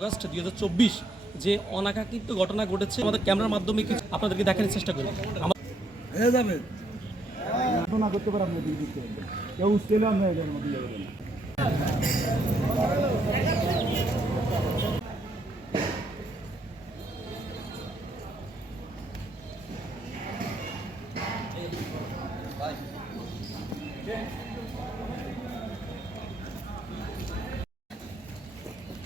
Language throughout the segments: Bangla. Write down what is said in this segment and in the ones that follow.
আগস্ট দু হাজার চব্বিশ যে অনাকাঙ্ক্ষিত ঘটনা ঘটেছে আমাদের ক্যামেরার মাধ্যমে কিছু আপনাদেরকে দেখানোর চেষ্টা করি। আমার হয়ে যাবে। ঘটনা করতে পারে আপনি দিয়ে দিতে পারবেন কেউ উঠতেলে আপনি এদের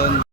মতন